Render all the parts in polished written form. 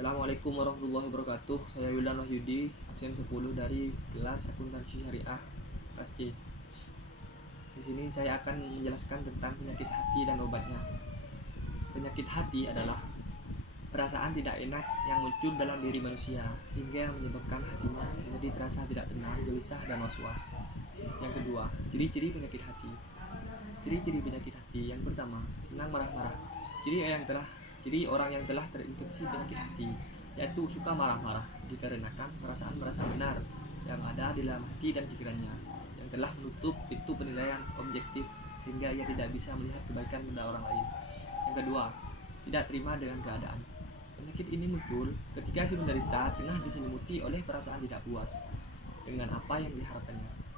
Assalamualaikum warahmatullahi wabarakatuh. Saya Wildan Wahyudi, absen 10 dari kelas akuntansi syariah kelas C. Di sini saya akan menjelaskan tentang penyakit hati dan obatnya. Penyakit hati adalah perasaan tidak enak yang muncul dalam diri manusia sehingga menyebabkan hatinya menjadi terasa tidak tenang, gelisah, dan was-was. Yang kedua, ciri-ciri penyakit hati. Ciri-ciri penyakit hati yang pertama, senang marah-marah. Ciri orang yang telah terinfeksi penyakit hati yaitu suka marah-marah dikarenakan perasaan-perasaan benar yang ada di dalam hati dan pikirannya yang telah menutup pintu penilaian objektif sehingga ia tidak bisa melihat kebaikan pada orang lain. Yang kedua, tidak terima dengan keadaan. Penyakit ini muncul ketika si penderita tengah diselimuti oleh perasaan tidak puas dengan apa yang diharapkannya.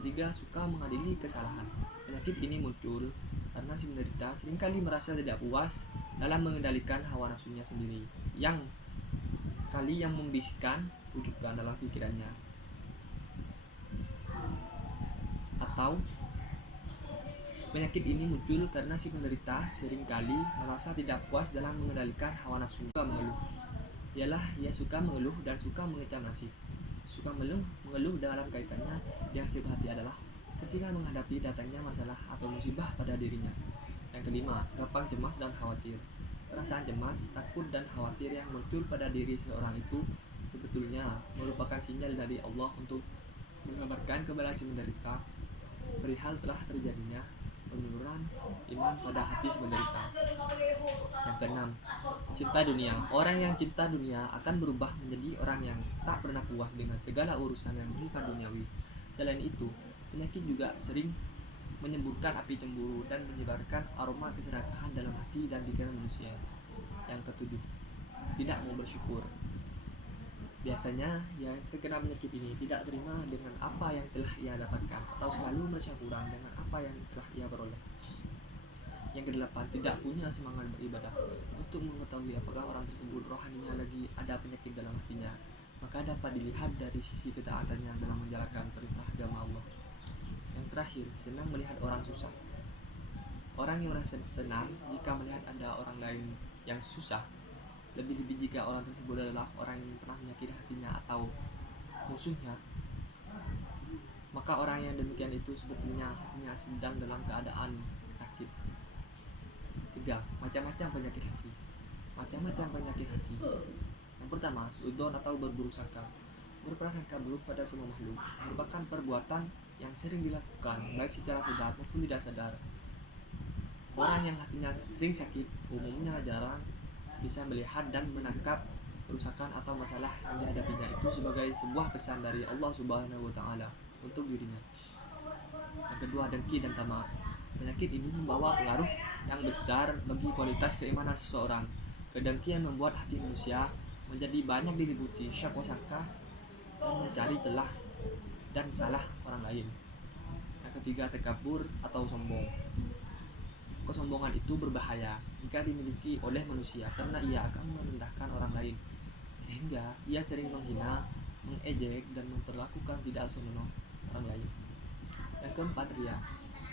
Ketiga, suka mengadili kesalahan. Penyakit ini muncul karena si penderita seringkali merasa tidak puas dalam mengendalikan hawa nafsunya sendiri yang membisikkan wujudkan dalam pikirannya. Atau penyakit ini muncul karena si penderita seringkali merasa tidak puas dalam mengendalikan hawa nafsunya. Suka mengeluh ialah ia suka mengeluh dan suka mengecam nasib. Suka mengeluh dalam kaitannya dengan sifat hati adalah ketika menghadapi datangnya masalah atau musibah pada dirinya. Yang kelima, gampang cemas dan khawatir. Perasaan cemas, takut, dan khawatir yang muncul pada diri seorang itu sebetulnya merupakan sinyal dari Allah untuk mengabarkan kepada si penderita perihal telah terjadinya penurunan iman pada hati si penderita. Yang keenam, cinta dunia. Orang yang cinta dunia akan berubah menjadi orang yang tak pernah puas dengan segala urusan yang bersifat duniawi. Selain itu, penyakit juga sering menyemburkan api cemburu dan menyebarkan aroma keserakahan dalam hati dan pikiran manusia. Yang ketujuh, tidak mau bersyukur. Biasanya yang terkena penyakit ini tidak terima dengan apa yang telah ia dapatkan atau selalu merasa kurang dengan apa yang telah ia peroleh. Yang kedelapan, tidak punya semangat beribadah. Untuk mengetahui apakah orang tersebut rohaninya lagi ada penyakit dalam hatinya, maka dapat dilihat dari sisi ketaatannya dalam menjalankan perintah agama Allah. Yang terakhir, senang melihat orang susah. Orang yang merasa senang jika melihat ada orang lain yang susah, lebih-lebih jika orang tersebut adalah orang yang pernah menyakiti hatinya atau musuhnya, maka orang yang demikian itu sebetulnya hatinya sedang dalam keadaan sakit. 3. Macam-macam penyakit hati. Macam-macam penyakit hati. Yang pertama, suudzon atau berburuk sangka. Berprasangka buruk pada semua makhluk merupakan perbuatan yang sering dilakukan baik secara sadar maupun tidak sadar. Orang yang hatinya sering sakit umumnya jarang bisa melihat dan menangkap kerusakan atau masalah yang dihadapinya itu sebagai sebuah pesan dari Allah Subhanahu wa Ta'ala untuk dirinya. Yang kedua, dengki dan tamak. Penyakit ini membawa pengaruh yang besar bagi kualitas keimanan seseorang. Kedengkian membuat hati manusia menjadi banyak diliputi syak sangka dan mencari celah dan salah orang lain. Yang ketiga, takabur atau sombong. Kesombongan itu berbahaya jika dimiliki oleh manusia karena ia akan merendahkan orang lain sehingga ia sering menghina, mengejek, dan memperlakukan tidak senonoh orang lain. Yang keempat, riya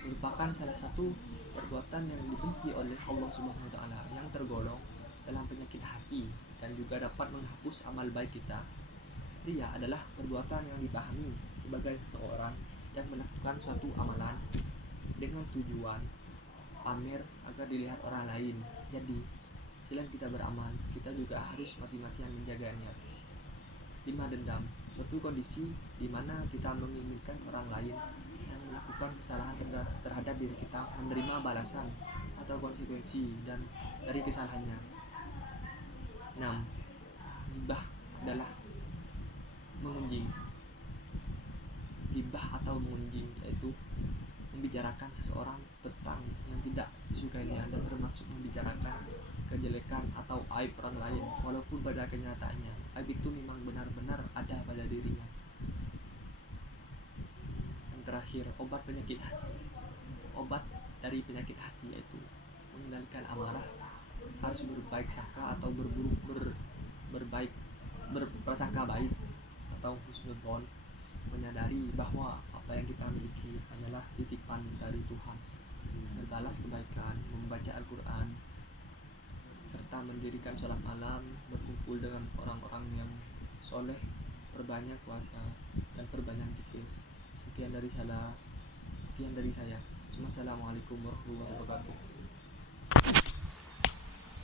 merupakan salah satu perbuatan yang dibenci oleh Allah Subhanahu wa Ta'ala yang tergolong dalam penyakit hati dan juga dapat menghapus amal baik kita. Riya adalah perbuatan yang dipahami sebagai seseorang yang melakukan suatu amalan dengan tujuan pamer agar dilihat orang lain. Jadi, selain kita beramal, kita juga harus mati-matian menjaganya. 5. Dendam. Suatu kondisi di mana kita menginginkan orang lain yang melakukan kesalahan terhadap diri kita menerima balasan atau konsekuensi dan dari kesalahannya. 6. Ghibah adalah mengunjing. Ghibah atau mengunjing yaitu membicarakan seseorang tentang yang tidak disukainya dan termasuk membicarakan kejelekan atau aib orang lain walaupun pada kenyataannya aib itu memang benar-benar ada pada dirinya. Yang terakhir, obat penyakit hati. Obat dari penyakit hati yaitu mengendalikan amarah, harus berbaik sangka atau berprasangka baik atau husnudzon, menyadari bahwa apa yang kita miliki hanyalah titipan dari Tuhan, berbalas kebaikan, membaca Al-Quran, serta mendirikan sholat malam, berkumpul berkumpul dengan orang-orang yang soleh, perbanyak puasa dan perbanyak zikir. Sekian dari saya. Wassalamualaikum warahmatullahi wabarakatuh.